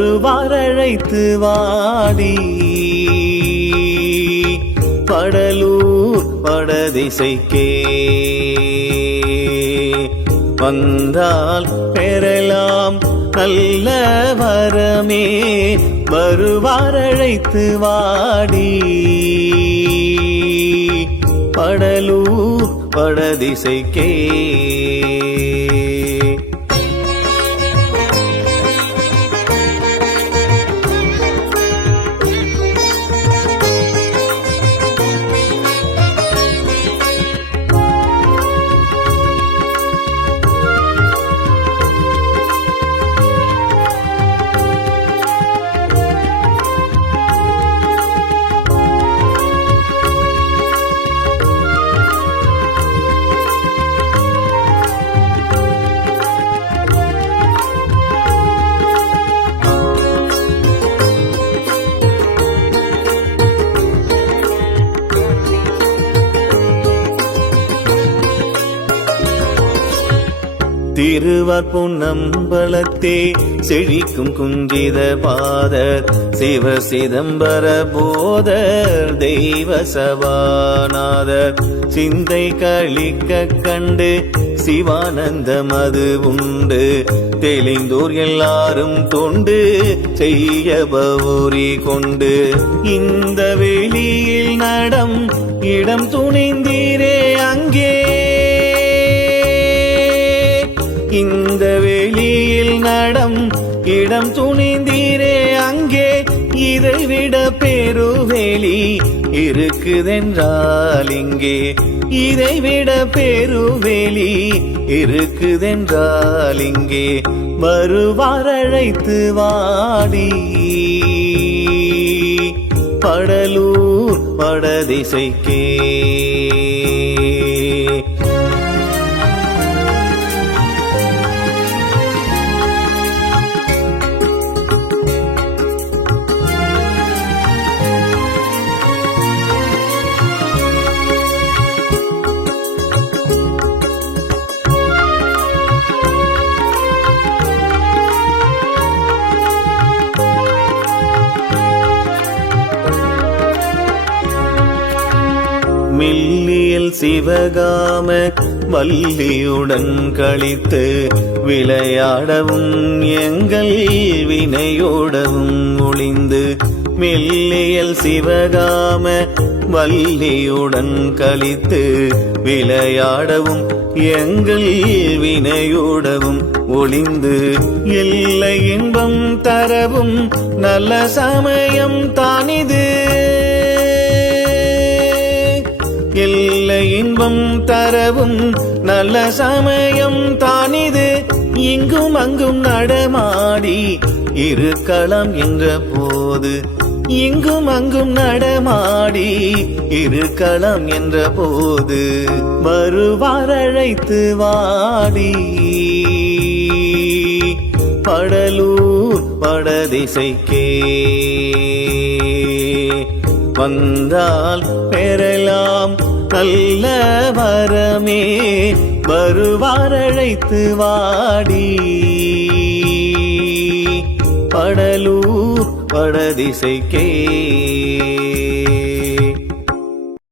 வருவாரழைத்து வாடி. படலூர் வடதிசைக்கே வந்தால் பெறலாம் நல்ல வரமே. வருவாரழைத்து வாடி. படலூர் படதிசைக்கே. திருவார் பொன்னம்பலத்தே செழிக்கும் குஞ்சித பாதர் சிவ சிதம்பர போதர் தெய்வ சபாநாதர். சிந்தை கழிக்க கண்டு சிவானந்தம் அது உண்டு தெளிந்தோர் எல்லாரும் தொண்டு செய்ய பௌரி கொண்டு. இந்த வெளியில் நடம் இடம் துணிந்தீரே இடம் துணிந்தீரே அங்கே இதைவிட பெருவெளி இருக்குதென்றால் இங்கே. இதைவிட பெருவெளி இருக்குதென்றால் இங்கே. வருவாரழைத்து வாடி. படலூர் வடதிசைக்கே சிவகாம வள்ளியுடன் கழித்து விளையாடவும் எங்கள் வினையோடவும் ஒளிந்து மெல்லியல் சிவகாம வள்ளியுடன் கழித்து விளையாடவும் எங்கள் வினையோடவும் ஒளிந்து எல்லை இன்பம் தரவும் நல்ல சமயம் தானிது. தரவும் நல்ல சமயம் தானிது. இங்கும் அங்கும் நடமாடி. இருக்கலாம் என்ற போது. இங்கும் அங்கும் நடமாடி. இருக்கலாம் என்ற போது. வருவாரழைத்து வாடி. படலூர் படதிசைக்கே வந்தால் பெறலாம். நல்ல வரமே வருவாரழைத்து வாடி. படலூர் படதிசைக்கே